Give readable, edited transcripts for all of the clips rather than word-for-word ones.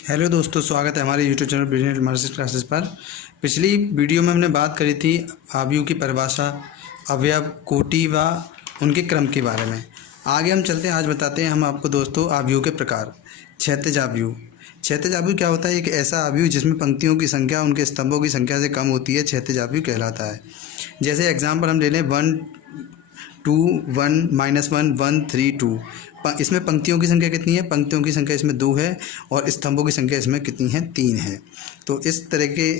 Hello दोस्तों, स्वागत है हमारे YouTube channel business market classes पर। पिछली वीडियो में हमने बात करी थी आव्यूह की परिभाषा, अवयव, कोटि व उनके क्रम के बारे में। आगे हम चलते हैं, आज बताते हैं हम आपको दोस्तों आव्यूह के प्रकार। क्षैतिज आव्यूह। क्षैतिज आव्यूह क्या होता है? एक ऐसा आव्यूह जिसमें पंक्तियों की संख्या उनके स्तंभों की संख्या से कम होती है, क्षैतिज आव्यूह कहलाता है। जैसे एग्जाम्पल हम ले लें 1 2 1 -1 1 3 2। इसमें पंक्तियों की संख्या कितनी है? पंक्तियों की संख्या इसमें 2 है और स्तंभों की संख्या इसमें कितनी है? 3 है। तो इस तरह के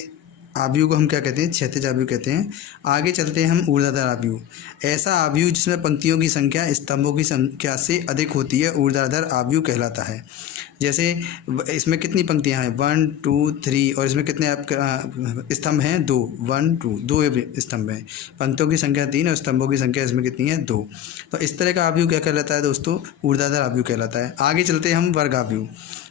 आव्यूह को हम क्या कहते हैं? क्षैतिज आव्यूह कहते हैं। आगे चलते हैं हम ऊर्ध्वाधर आव्यूह। ऐसा आव्यूह जिसमें पंक्तियों की संख्या स्तंभों की संख्या से अधिक होती है, ऊर्ध्वाधर आव्यूह कहलाता है। जैसे इसमें कितनी पंक्तियां हैं? 1 2 3 और इसमें कितने स्तंभ हैं? 2 1 2 2 स्तंभ हैं। पंक्तियों की संख्या 3 और स्तंभों की संख्या इसमें कितनी है? 2। तो इस तरह का आव्यूह क्या कहलाता है दोस्तों? ऊर्ध्वाधर आव्यूह कहलाता है। आगे चलते हैं हम वर्ग आव्यूह।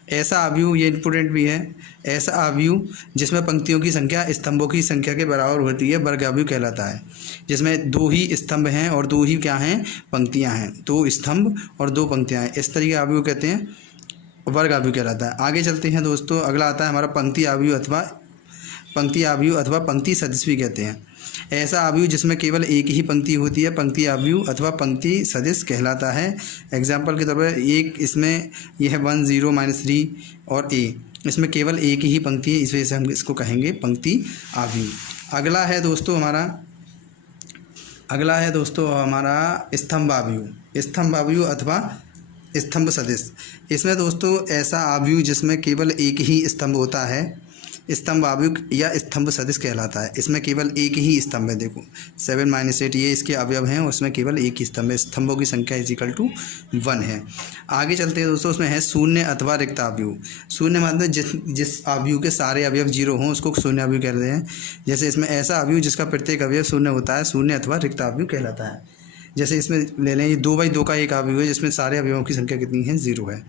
ऐसा आव्यूह, ये इंपॉर्टेंट भी है, ऐसा आव्यूह जिसमें पंक्तियों की संख्या स्तंभों की संख्या के बराबर होती है, वर्ग आव्यूह कहलाता है। जिसमें 2 ही स्तंभ हैं और 2 ही क्या हैं? पंक्तियां हैं। 2 स्तंभ और 2 पंक्तियां हैं, इस तरह के आव्यूह कहते हैं, वर्ग आव्यूह कहलाता है। आगे चलते हैं दोस्तों, अगला आता है हमारा पंक्ति आव्यूह अथवा पंक्ति सदिश भी कहते हैं। ऐसा आव्यूह जिसमें केवल एक ही पंक्ति होती है, पंक्ति आव्यूह अथवा पंक्ति सदिश कहलाता है। एग्जाम्पल के तौर पर एक इसमें यह है 1 0 -3 और ए, इसमें केवल एक ही पंक्ति है, इस वजह से हम इसको कहेंगे पंक्ति आव्यूह। अगला है दोस्तों हमारा स्तंभ आव्यूह अथवा स्तंभ सदिश। इसमें दोस्तों ऐसा आव्यूह जिसमें केवल एक ही स्तंभ होता है, स्तंभ आव्यूह या स्तंभ सदिश कहलाता है। इसमें केवल एक ही स्तंभ है। देखो 7 -8 ये इसके अवयव हैं और उसमें केवल एक ही स्तंभ है, स्तंभों की संख्या = 1 है। आगे चलते हैं दोस्तों, उसमें है शून्य अथवा रिक्त आव्यूह। शून्य मतलब जिस आव्यूह के सारे अवयव 0 हों उसको शून्य आव्यूह कहते हैं। जैसे इसमें ऐसा आव्यूह जिसका प्रत्येक अवयव शून्य होता है, शून्य अथवा रिक्त आव्यूह कहलाता है। जैसे इसमें ले लें, ये 2/2 का एक आव्यूह है जिसमें सारे अवयवों की संख्या कितनी है? 0 है।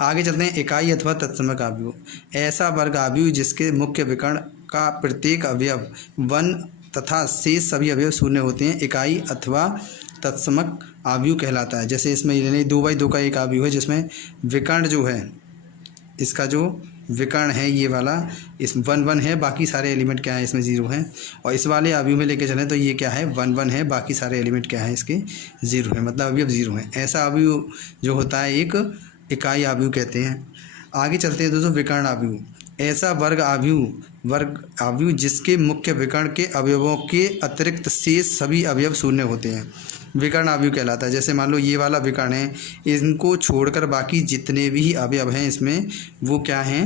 आगे चलते हैं इकाई अथवा तत्समक आव्यूह। ऐसा वर्ग आव्यूह जिसके मुख्य विकर्ण का प्रत्येक अवयव 1 तथा शेष सभी अवयव शून्य होते हैं, इकाई अथवा तत्समक आव्यूह कहलाता है। जैसे इसमें ले लें 2/2 का एक आव्यूह है जिसमें विकर्ण जो है, इसका जो विकर्ण है ये वाला इस 1 1 है, बाकी सारे एलिमेंट क्या है? इसमें 0 हैं। और इस वाले आव्यूह में लेके चलें तो ये क्या है? 1 1 है, बाकी सारे एलिमेंट क्या है? इसके 0 है, मतलब अवयव 0 है। ऐसा आव्यूह जो होता है एक इकाई आव्यूह कहते हैं। आगे चलते हैं दोस्तों विकर्ण आव्यूह। ऐसा वर्ग आव्यूह जिसके मुख्य विकर्ण के अवयवों के अतिरिक्त शेष सभी अवयव शून्य होते हैं, विकर्ण आव्यूह कहलाता है। जैसे मान लो ये वाला विकर्ण है, इनको छोड़कर बाकी जितने भी अवयव हैं इसमें वो क्या हैं?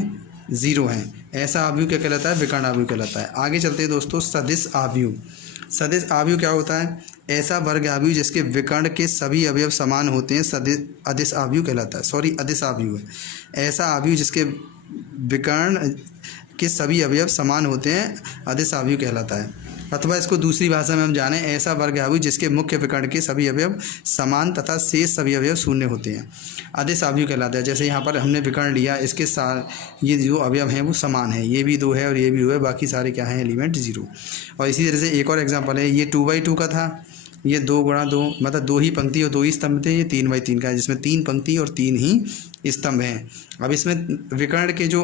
0 हैं। ऐसा आव्यूह क्या कहलाता है? विकर्ण आव्यूह कहलाता है। आगे चलते हैं दोस्तों सदिश आव्यूह। सदिश आव्यूह क्या होता है? ऐसा वर्ग आव्यूह जिसके विकर्ण के सभी अवयव समान होते हैं, अदिश आव्यूह कहलाता है। अदिश आव्यूह है ऐसा आव्यूह जिसके विकर्ण के सभी अवयव समान होते हैं, अदिश आव्यूह कहलाता है। अथवा इसको दूसरी भाषा में हम जाने, ऐसा वर्ग आव्यूह जिसके मुख्य विकर्ण के सभी अवयव समान तथा शेष सभी अवयव शून्य होते हैं, अदिश आव्यूह कहलाता है। जैसे यहाँ पर हमने विकर्ण लिया, इसके ये जो अवयव हैं वो समान है, ये भी 2 है और ये भी 2 है, बाकी सारे क्या हैं? एलिमेंट 0। और इसी तरह से एक और एग्जाम्पल है, ये 2/2 का था, ये 2 × 2 मतलब 2 ही पंक्ति और 2 ही स्तंभ थे। ये 3/3 का है जिसमें 3 पंक्ति और 3 ही स्तंभ हैं। अब इसमें विकर्ण के जो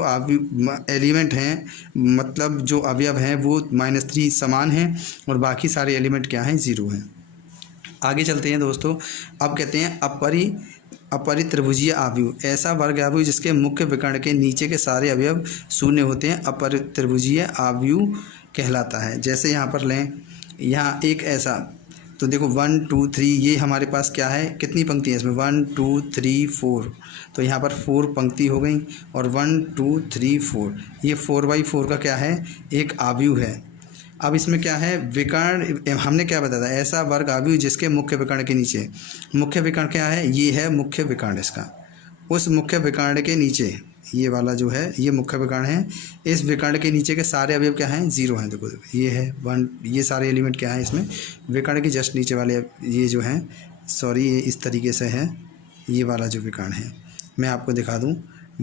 एलिमेंट हैं, मतलब जो अवयव हैं वो -3 समान हैं और बाकी सारे एलिमेंट क्या हैं? 0 हैं। आगे चलते हैं दोस्तों, अब कहते हैं अपरित्रिभुजीय आव्यूह। ऐसा वर्ग आव्यूह जिसके मुख्य विकर्ण के नीचे के सारे अवयव शून्य होते हैं, अपरित्रिभुजीय आव्यूह कहलाता है। जैसे यहाँ पर लें, यहाँ एक ऐसा, तो देखो 1 2 3 ये हमारे पास क्या है? कितनी पंक्ति है इसमें? 1 2 3 4, तो यहाँ पर 4 पंक्ति हो गई और 1 2 3 4, ये 4/4 का क्या है? एक आव्यूह है। अब इसमें क्या है? विकर्ण हमने क्या बताया था? ऐसा वर्ग आव्यूह जिसके मुख्य विकर्ण के नीचे, मुख्य विकर्ण क्या है? ये है मुख्य विकर्ण इसका। उस मुख्य विकर्ण के नीचे ये वाला जो है ये मुख्य विकर्ण है, इस विकर्ण के नीचे के सारे अवयव क्या हैं? 0 हैं। देखो ये है 1, ये सारे एलिमेंट क्या है इसमें? विकर्ण के जस्ट नीचे वाले ये जो हैं, ये इस तरीके से है, ये वाला जो विकर्ण है मैं आपको दिखा दूँ,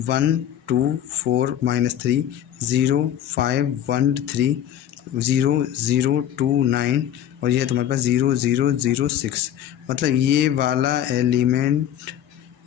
1 2 4 -3 0 5 1 3 0 0 2 9 और ये है तुम्हारे पास 0 0 0 6, मतलब ये वाला एलिमेंट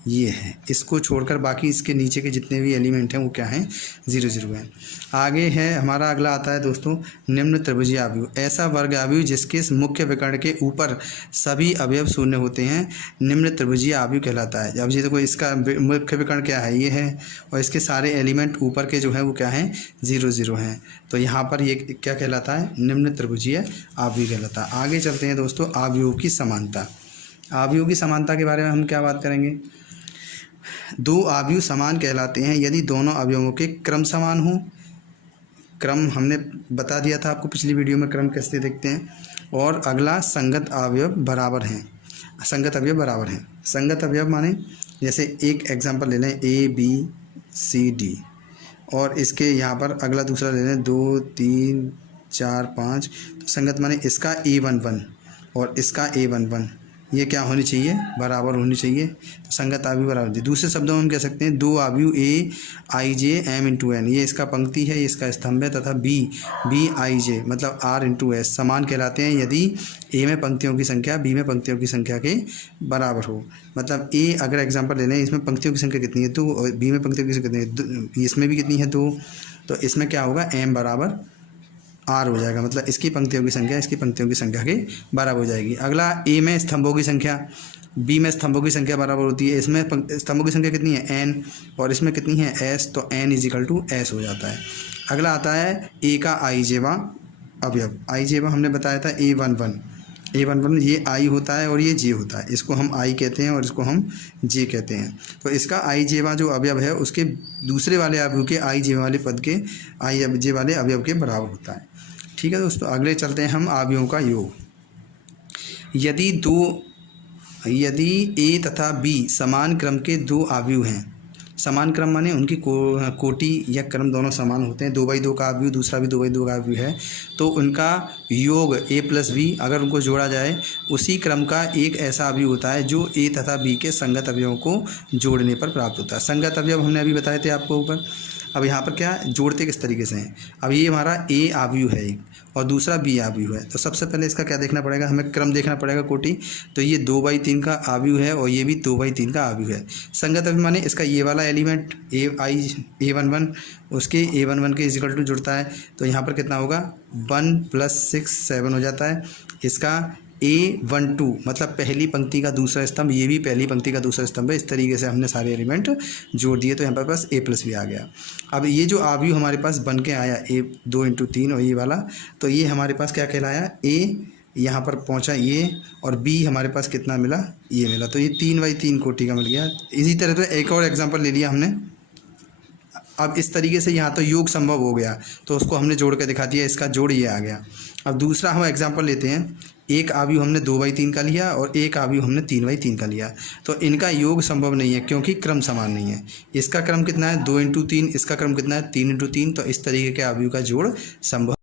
ये है, इसको छोड़कर बाकी इसके नीचे के जितने भी एलिमेंट हैं वो क्या हैं, 0 0 हैं। आगे है हमारा अगला आता है दोस्तों निम्न त्रिभुजीय आव्यूह, ऐसा वर्ग आव्यूह जिसके मुख्य विकर्ण के ऊपर सभी अवयव शून्य होते हैं निम्न त्रिभुजीय आव्यूह कहलाता है। अब ये देखो इसका मुख्य विकर्ण क्या है, ये है, और इसके सारे एलिमेंट ऊपर के जो हैं वो क्या हैं, 0 0 हैं। तो यहाँ पर ये क्या कहलाता है, निम्न त्रिभुजीय आव्यूह कहलाता है। आगे चलते हैं दोस्तों आव्यूह की समानता। आव्यूह की समानता के बारे में हम क्या बात करेंगे। दो आव्यूह समान कहलाते हैं यदि दोनों अवयवों के क्रम समान हो। क्रम हमने बता दिया था आपको पिछली वीडियो में, क्रम कैसे देखते हैं। और अगला संगत अवयव बराबर हैं, संगत अवयव बराबर हैं। संगत अवयव माने जैसे एक एग्जांपल ले लें ABCD, और इसके यहाँ पर अगला दूसरा ले लें 2 3 4 5, तो संगत माने इसका A11 और इसका A11, ये क्या होनी चाहिए, बराबर होनी चाहिए। तो संगत आव्यूह बराबर। दूसरे शब्दों में हम कह सकते हैं दो आव्यूह AIJ M×N, ये इसका पंक्ति है, ये इसका स्तंभ है, तथा BIJ मतलब R×S समान कहलाते हैं यदि A में पंक्तियों की संख्या B में पंक्तियों की संख्या के बराबर हो। मतलब A अगर एग्जांपल ले लें, इसमें पंक्तियों की संख्या कितनी है 2 और B में पंक्तियों की संख्या कितनी है, इसमें भी कितनी है 2, तो इसमें क्या होगा M बराबर R हो जाएगा। मतलब इसकी पंक्तियों की संख्या इसकी पंक्तियों की संख्या के बराबर हो जाएगी। अगला A में स्तंभों की संख्या B में स्तंभों की संख्या बराबर होती है। इसमें स्तंभों की संख्या कितनी है N और इसमें कितनी है S, तो N = S हो जाता है। अगला आता है A का IJ अवयव। IJ हमने बताया था A11 ये I होता है और ये J होता है, इसको हम I कहते हैं और इसको हम J कहते हैं। तो इसका IJ जो अवयव है उसके दूसरे वाले अवयव के IJ वाले पद के IJ वाले अवयव के बराबर होता है। ठीक है दोस्तों, अगले चलते हैं हम अवयवों का योग। यदि A तथा B समान क्रम के दो अवयव हैं, समान क्रम माने उनकी कोटि या क्रम दोनों समान होते हैं, 2/2 का अवयव दूसरा भी 2/2 का अवयव है, तो उनका योग A + B अगर उनको जोड़ा जाए उसी क्रम का एक ऐसा अवयव होता है जो A तथा B के संगत अवयवों को जोड़ने पर प्राप्त होता है। संगत अवयव हमने अभी बताए थे आपको ऊपर। अब यहाँ पर क्या जोड़ते किस तरीके से हैं। अब ये हमारा A अवयव है एक और दूसरा B अवयव है, तो सबसे पहले इसका क्या देखना पड़ेगा, हमें क्रम देखना पड़ेगा कोटि। तो ये 2/3 का अवयव है और ये भी 2/3 का अवयव है। संगत अवयव माने इसका ये वाला एलिमेंट A11 उसके A11 के = जुड़ता है, तो यहाँ पर कितना होगा 1 + 6 7 हो जाता है। इसका A12 मतलब पहली पंक्ति का दूसरा स्तंभ, ये भी पहली पंक्ति का दूसरा स्तंभ है। इस तरीके से हमने सारे एलिमेंट जोड़ दिए, तो यहाँ पर बस A + B आ गया। अब ये जो अवयव हमारे पास बन के आया A2 × 3 और ये वाला, तो ये हमारे पास क्या कहलाया A यहाँ पर पहुँचा ये, और B हमारे पास कितना मिला, ये मिला। तो ये 3/3 कोटि का मिल गया। इसी तरह से एक और एग्जाम्पल ले लिया हमने। अब इस तरीके से यहाँ तो योग संभव हो गया, तो उसको हमने जोड़ के दिखा दिया, इसका जोड़ ये आ गया। अब दूसरा हम एग्जांपल लेते हैं, एक अवयव हमने 2/3 का लिया और एक अवयव हमने 3/3 का लिया, तो इनका योग संभव नहीं है क्योंकि क्रम समान नहीं है। इसका क्रम कितना है 2 × 3, इसका क्रम कितना है 3 × 3, तो इस तरीके के अवयव का जोड़ संभव